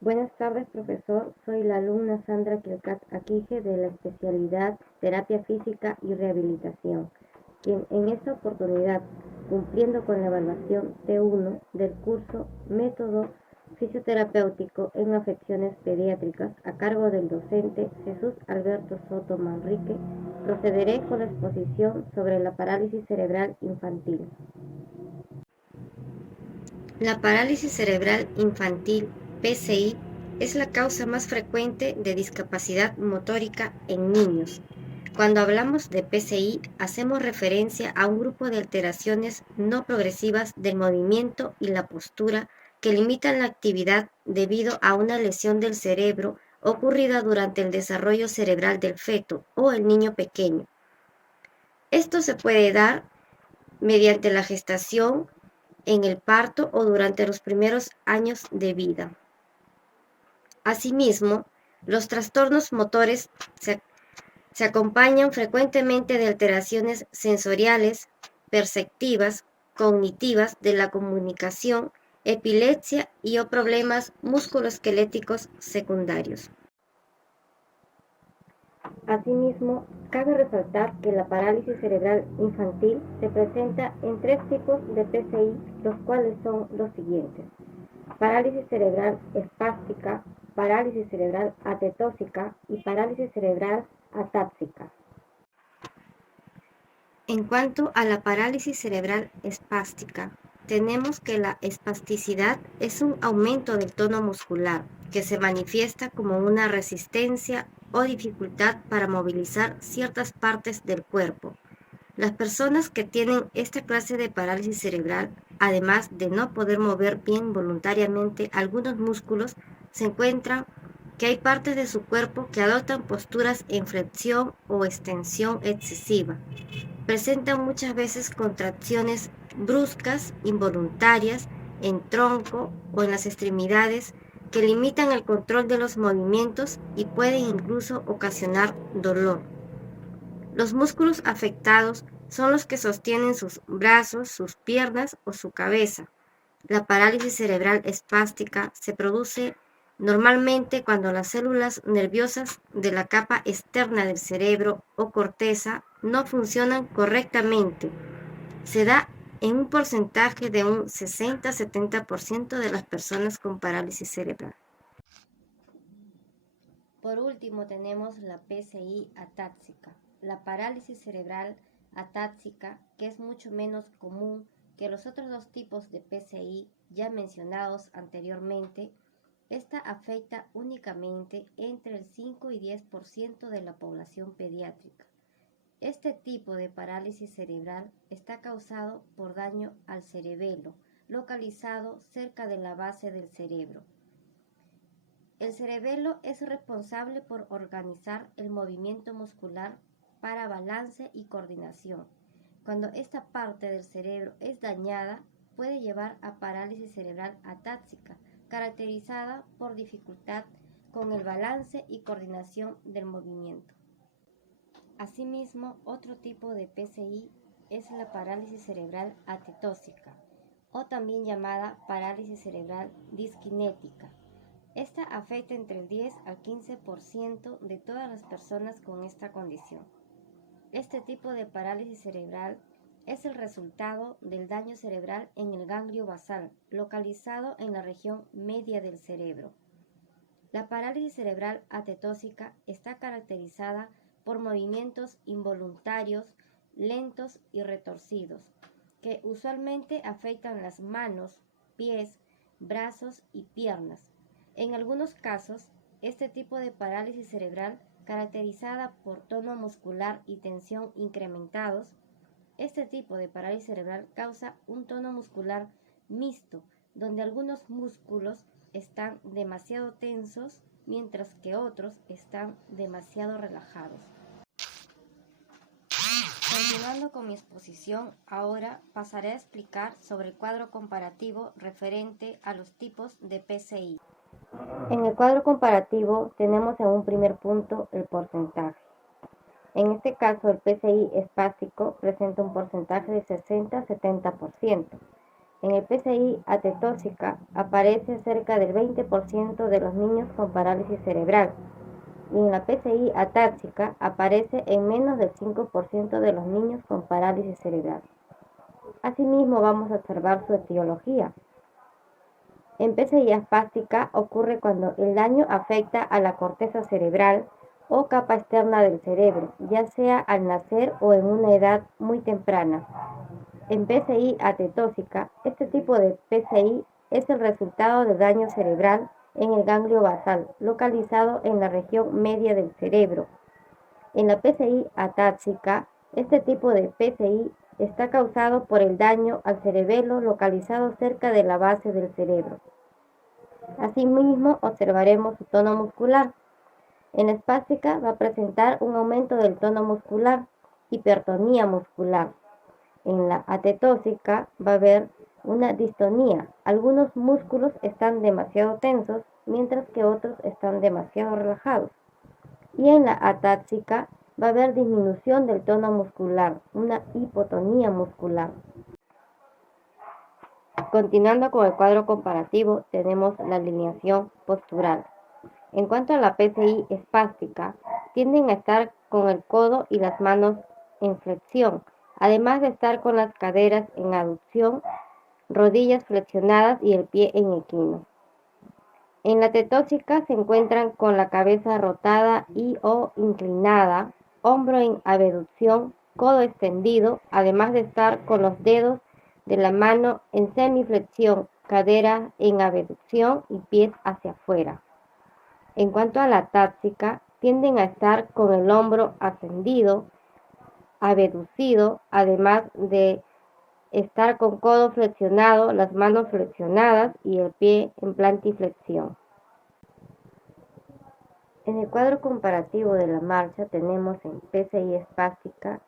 Buenas tardes, profesor. Soy la alumna Sandra Quilcat Aquije de la especialidad Terapia Física y Rehabilitación, quien en esta oportunidad, cumpliendo con la evaluación T1 del curso Método Fisioterapéutico en Afecciones Pediátricas a cargo del docente Jesús Alberto Soto Manrique, procederé con la exposición sobre la parálisis cerebral infantil. La parálisis cerebral infantil, PCI, es la causa más frecuente de discapacidad motórica en niños. Cuando hablamos de PCI, hacemos referencia a un grupo de alteraciones no progresivas del movimiento y la postura que limitan la actividad debido a una lesión del cerebro ocurrida durante el desarrollo cerebral del feto o el niño pequeño. Esto se puede dar mediante la gestación, en el parto o durante los primeros años de vida. Asimismo, los trastornos motores se acompañan frecuentemente de alteraciones sensoriales, perceptivas, cognitivas, de la comunicación, epilepsia y o problemas musculoesqueléticos secundarios. Asimismo, cabe resaltar que la parálisis cerebral infantil se presenta en tres tipos de PCI, los cuales son los siguientes: parálisis cerebral espástica, parálisis cerebral atetóxica y parálisis cerebral atáxica. En cuanto a la parálisis cerebral espástica, tenemos que la espasticidad es un aumento del tono muscular que se manifiesta como una resistencia o dificultad para movilizar ciertas partes del cuerpo. Las personas que tienen esta clase de parálisis cerebral, además de no poder mover bien voluntariamente algunos músculos, se encuentran que hay partes de su cuerpo que adoptan posturas en flexión o extensión excesiva. Presentan muchas veces contracciones bruscas, involuntarias, en tronco o en las extremidades que limitan el control de los movimientos y pueden incluso ocasionar dolor. Los músculos afectados son los que sostienen sus brazos, sus piernas o su cabeza. La parálisis cerebral espástica se produce normalmente cuando las células nerviosas de la capa externa del cerebro o corteza no funcionan correctamente. Se da en un porcentaje de un 60-70% de las personas con parálisis cerebral. Por último, tenemos la PCI atáxica, la parálisis cerebral atáxica, que es mucho menos común que los otros dos tipos de PCI ya mencionados anteriormente. Esta afecta únicamente entre el 5 y 10% de la población pediátrica. Este tipo de parálisis cerebral está causado por daño al cerebelo, localizado cerca de la base del cerebro. El cerebelo es responsable por organizar el movimiento muscular para balance y coordinación. Cuando esta parte del cerebro es dañada, puede llevar a parálisis cerebral atáxica, caracterizada por dificultad con el balance y coordinación del movimiento. Asimismo, otro tipo de PCI es la parálisis cerebral atetóxica, o también llamada parálisis cerebral disquinética. Esta afecta entre el 10 al 15% de todas las personas con esta condición. Este tipo de parálisis cerebral es el resultado del daño cerebral en el ganglio basal, localizado en la región media del cerebro. La parálisis cerebral atetóxica está caracterizada por movimientos involuntarios, lentos y retorcidos, que usualmente afectan las manos, pies, brazos y piernas. En algunos casos, este tipo de parálisis cerebral, caracterizada por tono muscular y tensión incrementados, este tipo de parálisis cerebral causa un tono muscular mixto, donde algunos músculos están demasiado tensos, mientras que otros están demasiado relajados. Continuando con mi exposición, ahora pasaré a explicar sobre el cuadro comparativo referente a los tipos de PCI. En el cuadro comparativo tenemos en un primer punto el porcentaje. En este caso, el PCI espástico presenta un porcentaje de 60-70%, En el PCI atetóxica aparece cerca del 20% de los niños con parálisis cerebral y en la PCI atáxica aparece en menos del 5% de los niños con parálisis cerebral. Asimismo, vamos a observar su etiología. En PCI espástica ocurre cuando el daño afecta a la corteza cerebral o capa externa del cerebro, ya sea al nacer o en una edad muy temprana. En PCI atetóxica, este tipo de PCI es el resultado de daño cerebral en el ganglio basal, localizado en la región media del cerebro. En la PCI atáxica, este tipo de PCI está causado por el daño al cerebelo localizado cerca de la base del cerebro. Asimismo, observaremos su tono muscular. En la espástica va a presentar un aumento del tono muscular, hipertonía muscular. En la atetóxica va a haber una distonía. Algunos músculos están demasiado tensos, mientras que otros están demasiado relajados. Y en la atáxica va a haber disminución del tono muscular, una hipotonía muscular. Continuando con el cuadro comparativo, tenemos la alineación postural. En cuanto a la PCI espástica, tienden a estar con el codo y las manos en flexión, además de estar con las caderas en aducción, rodillas flexionadas y el pie en equino. En la tetóxica se encuentran con la cabeza rotada y o inclinada, hombro en abducción, codo extendido, además de estar con los dedos de la mano en semiflexión, cadera en abducción y pies hacia afuera. En cuanto a la táxica, tienden a estar con el hombro ascendido, abducido, además de estar con codo flexionado, las manos flexionadas y el pie en plantiflexión. En el cuadro comparativo de la marcha tenemos en PCI espástica.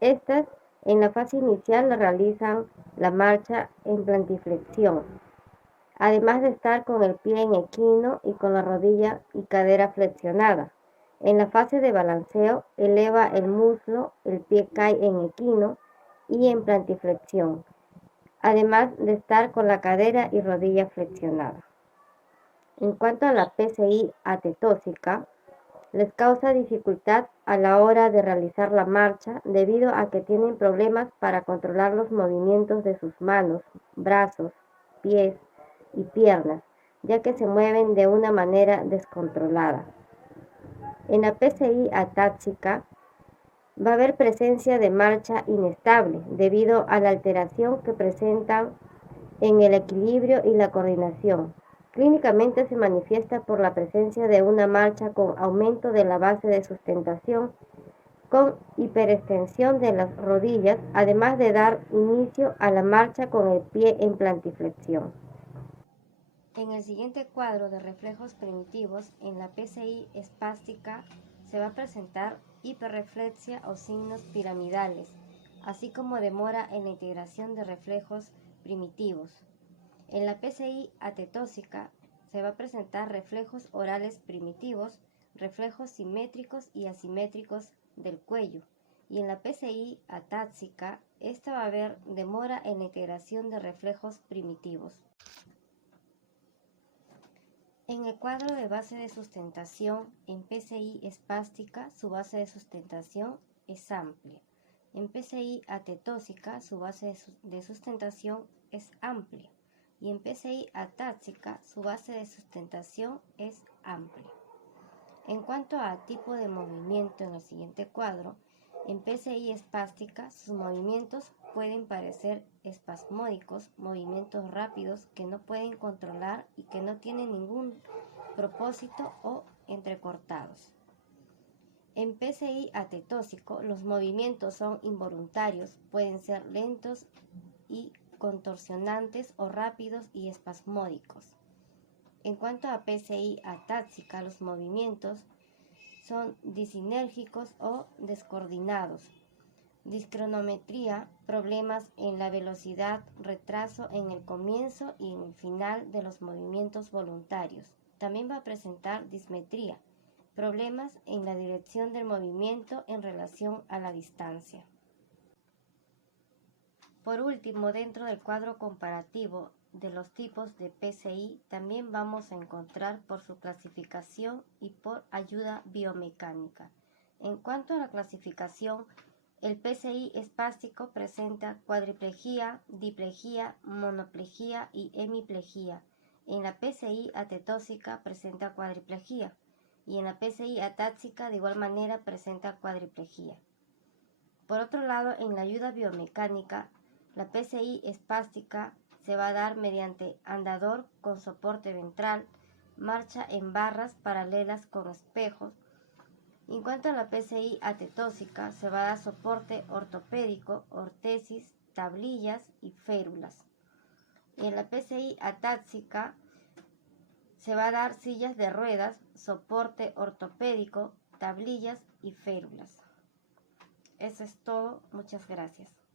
Estas en la fase inicial realizan la marcha en plantiflexión, además de estar con el pie en equino y con la rodilla y cadera flexionada. En la fase de balanceo eleva el muslo, el pie cae en equino y en plantiflexión, además de estar con la cadera y rodilla flexionada. En cuanto a la PCI atetóxica, les causa dificultad a la hora de realizar la marcha debido a que tienen problemas para controlar los movimientos de sus manos, brazos, pies y piernas, ya que se mueven de una manera descontrolada. En la PCI atáxica va a haber presencia de marcha inestable debido a la alteración que presentan en el equilibrio y la coordinación. Clínicamente se manifiesta por la presencia de una marcha con aumento de la base de sustentación, con hiperextensión de las rodillas, además de dar inicio a la marcha con el pie en plantiflexión. En el siguiente cuadro de reflejos primitivos, en la PCI espástica se va a presentar hiperreflexia o signos piramidales, así como demora en la integración de reflejos primitivos. En la PCI atetóxica se va a presentar reflejos orales primitivos, reflejos simétricos y asimétricos del cuello. Y en la PCI atáxica, esta va a haber demora en la integración de reflejos primitivos. En el cuadro de base de sustentación, en PCI espástica, su base de sustentación es amplia. En PCI atetóxica, su base de sustentación es amplia. Y en PCI atáxica, su base de sustentación es amplia. En cuanto a tipo de movimiento en el siguiente cuadro, en PCI espástica, sus movimientos pueden parecer espasmódicos, movimientos rápidos que no pueden controlar y que no tienen ningún propósito o entrecortados. En PCI atetóxico, los movimientos son involuntarios, pueden ser lentos y contorsionantes o rápidos y espasmódicos. En cuanto a PCI atáxica, los movimientos son disinérgicos o descoordinados. Discronometría, problemas en la velocidad, retraso en el comienzo y en el final de los movimientos voluntarios. También va a presentar dismetría, problemas en la dirección del movimiento en relación a la distancia. Por último, dentro del cuadro comparativo de los tipos de PCI, también vamos a encontrar por su clasificación y por ayuda biomecánica. En cuanto a la clasificación, el PCI espástico presenta cuadriplegia, diplegia, monoplegia y hemiplegia. En la PCI atetóxica presenta cuadriplegia y en la PCI atáxica de igual manera presenta cuadriplegia. Por otro lado, en la ayuda biomecánica, la PCI espástica se va a dar mediante andador con soporte ventral, marcha en barras paralelas con espejos. En cuanto a la PCI atetóxica, se va a dar soporte ortopédico, ortesis, tablillas y férulas. En la PCI atáxica se va a dar sillas de ruedas, soporte ortopédico, tablillas y férulas. Eso es todo. Muchas gracias.